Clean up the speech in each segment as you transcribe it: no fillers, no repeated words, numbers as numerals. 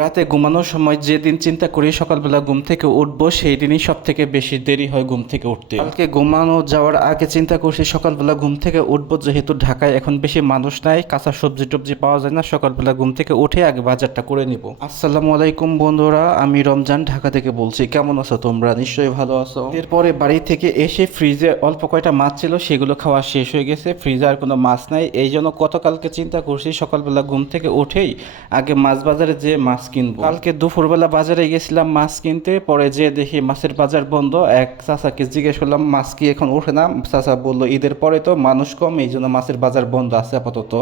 রাতে ঘুমানোর সময় যেদিন চিন্তা করি সকালবেলা ঘুম থেকে উঠবো সেই দিনই সব থেকে বেশি দেরি হয় ঘুম থেকে উঠতে। কালকে ঘুমানো যাওয়ার আগে চিন্তা করছি সকালবেলা ঘুম থেকে উঠবো, যেহেতু ঢাকায় এখন বেশি মানুষ নাই, কাঁচা সবজি টবজি পাওয়া যায় না, সকালবেলা ঘুম থেকে উঠে আগে বাজারটা করে নিব। আসসালামু আলাইকুম বন্ধুরা, আমি রমজান ঢাকা থেকে বলছি। কেমন আছো তোমরা? নিশ্চয়ই ভালো আছো। এরপরে বাড়ি থেকে এসে ফ্রিজে অল্প কয়টা মাছ ছিল, সেগুলো খাওয়া শেষ হয়ে গেছে, ফ্রিজে আর কোনো মাছ নাই। এই জন্য গতকালকে চিন্তা করছি সকালবেলা ঘুম থেকে উঠেই আগে মাছ বাজারে যে মাছ কিনবো। কালকে দুপুরবেলা বাজারে গেছিলাম মাছ কিনতে, পরে যে দেখি মাছের বাজার বন্ধ। এক চাচাকে জিজ্ঞেস করলাম মাছ কি এখন ওঠে না? চাচা বললো ঈদের পরে তো মানুষ কম, এই জন্য মাছের বাজার বন্ধ আছে আপাতত।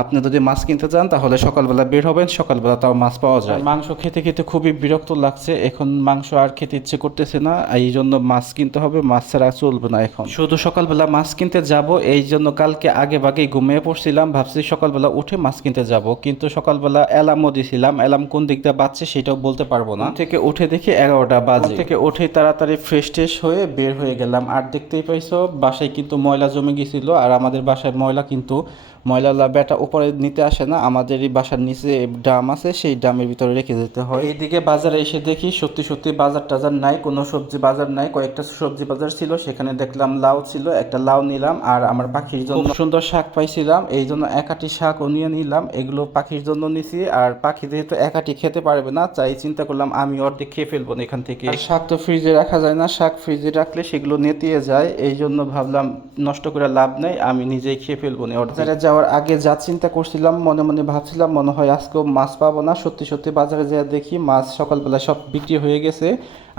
আপনি যদি মাছ কিনতে চান তাহলে সকালবেলা বের হবেন, সকালবেলা তাও মাছ পাওয়া যায়। মাংস খেতে খেতে খুবই বিরক্ত লাগছে, এখন মাংস আর খেতে ইচ্ছে করতেছে না, এই জন্য মাছ কিনতে হবে, মাছ ছাড়া চলবে না। এখন শুধু সকালবেলা মাছ কিনতে যাব, এই জন্য কালকে আগে ভাগেই ঘুমিয়ে পড়ছিলাম, ভাবছি সকালবেলা উঠে মাছ কিনতে যাব, কিন্তু সকালবেলা অ্যালার্মও দিছিলাম, অ্যালার্ম কোন দিক দিয়ে বাজছে সেটাও বলতে পারবো না। থেকে উঠে দেখি 11টা বাজে। থেকে উঠে তাড়াতাড়ি ফ্রেশ ট্রেশ হয়ে বের হয়ে গেলাম। আর দেখতেই পাইছো বাসায় কিন্তু ময়লা জমে গেছিল, আর আমাদের বাসায় ময়লা কিন্তু ময়লা বেটা উপরে নিতে আসে না, আমাদের এই বাসার নিচে ড্রাম আছে, সেই ড্রামের ভিতরে রেখে যেতে হয়। এইদিকে বাজারে এসে দেখি সত্যি সত্যি বাজার টাজার নাই, কোনো সবজি বাজার নাই। কয়েকটা সবজি বাজার ছিল, সেখানে দেখলাম লাউ ছিল, একটা লাউ নিলাম। আর আমার পাখির জন্য খুব সুন্দর শাক পাইছিলাম, এই জন্য একাটি শাকও নিয়ে নিলাম। এগুলো পাখির জন্য নিছি, আর পাখি যেহেতু একাটি খেতে পারবে না, তাই চিন্তা করলাম আমি অর্ধেক খেয়ে ফেলবো না এখান থেকে। শাক তো ফ্রিজে রাখা যায় না, শাক ফ্রিজে রাখলে সেগুলো নেতিয়ে যায়, এই জন্য ভাবলাম নষ্ট করে লাভ নেই, আমি নিজেই খেয়ে ফেলবো না। বাজারে যাওয়ার আগে যা চিন্তা করছিলাম, মনে মনে ভাবছিলাম মনে হয় আজকেও মাছ পাবো না, সত্যি সত্যি বাজারে যেয়ে দেখি মাছ সকালবেলা সব বিক্রি হয়ে গেছে।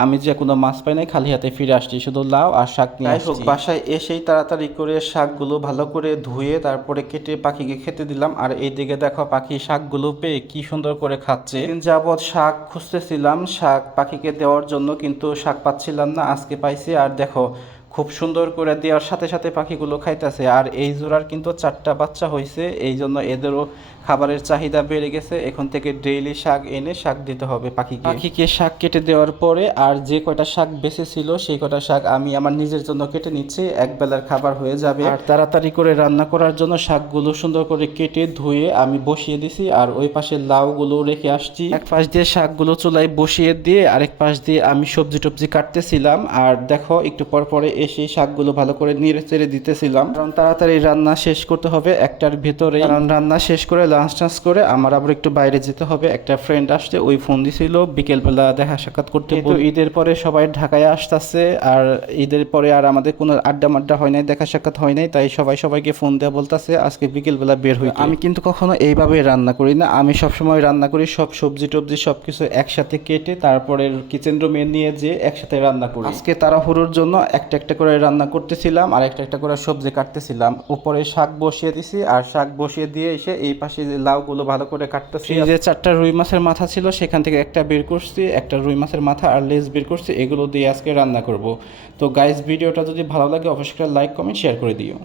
আমি যে কোনো মাছ পাই নাই, খালি হাতে ফিরে আসছি, শুধু লাউ আর শাক নিয়ে আসছি। বাসায় এসেই তাড়াতাড়ি করে শাকগুলো ভালো করে ধুয়ে তারপরে কেটে পাখিকে খেতে দিলাম। আর এইদিকে দেখো পাখি শাকগুলো পেয়ে কি সুন্দর করে খাচ্ছে। যাবৎ শাক খুঁজতেছিলাম শাক পাখিকে দেওয়ার জন্য, কিন্তু শাক পাচ্ছিলাম না, আজকে পাইছি। আর দেখো খুব সুন্দর করে দেওয়ার সাথে সাথে পাখিগুলো খাইতেছে। আর এই জোড়ার কিন্তু 4টা বাচ্চা হয়েছে, এই জন্য এদেরও খাবারের চাহিদা বেড়ে গেছে। এখন থেকে ডেইলি শাক এনে শাক দিতে হবে পাখিকে শাক কেটে দেওয়ার পরে আর যে কয়টা শাক বেঁচে ছিল সেই কয়টা শাক আমি আমার নিজের জন্য কেটে নিচ্ছি, এক বেলার খাবার হয়ে যাবে। আর তাড়াতাড়ি করে রান্না করার জন্য শাকগুলো সুন্দর করে কেটে ধুয়ে আমি বসিয়ে দিছি, আর ওই পাশে লাউগুলো রেখে আসছি। এক পাশ দিয়ে শাকগুলো চুলায় বসিয়ে দিয়ে আরেক পাশ দিয়ে আমি সবজি টবজি কাটতেছিলাম। আর দেখো একটু পর পরে সেই শাকগুলো ভালো করে নেড়ে চেড়ে দিতেছিলাম, কারণ তাড়াতাড়ি রান্না শেষ করতে হবে 1টার ভিতরে। কারণ রান্না শেষ করে লাঞ্চ টাঞ্চ করে আমার আবার একটু বাইরে যেতে হবে, একটা ফ্রেন্ড আসছে, ওই ফোন দিছিল বিকেলবেলা দেখা সাক্ষাৎ করতে। ঈদের পরে সবাই ঢাকায় আসতেছে, আর ঈদের পরে আর আমাদের কোনো আড্ডা মাড্ডা হয় নাই, দেখা সাক্ষাৎ হয় নাই, তাই সবাইকে ফোন দেওয়া বলতেছে আজকে বিকেলবেলা বের হই। আমি কিন্তু কখনো এইভাবে রান্না করি না, আমি সবসময় রান্না করি সব সবজি টবজি সবকিছু একসাথে কেটে তারপরে কিচেন রুমে নিয়ে যেয়ে একসাথে রান্না করি। আজকে তাড়াহুড়োর জন্য একটা একটা করে রান্না করতেছিলাম, আর একটা একটা করে সবজি কাটতেছিলাম। উপরে শাক বসিয়ে দিছি, আর শাক বসিয়ে দিয়ে এসে এই পাশে যে লাউগুলো ভালো করে কাটতেছি। যে 4টা রুই মাছের মাথা ছিল সেখান থেকে একটা বের করছি, একটা রুই মাছের মাথা আর লেজ বের করছি, এগুলো দিয়ে আজকে রান্না করব। তো গাইস, ভিডিওটা যদি ভালো লাগে অবশ্যই লাইক কমেন্ট শেয়ার করে দিও।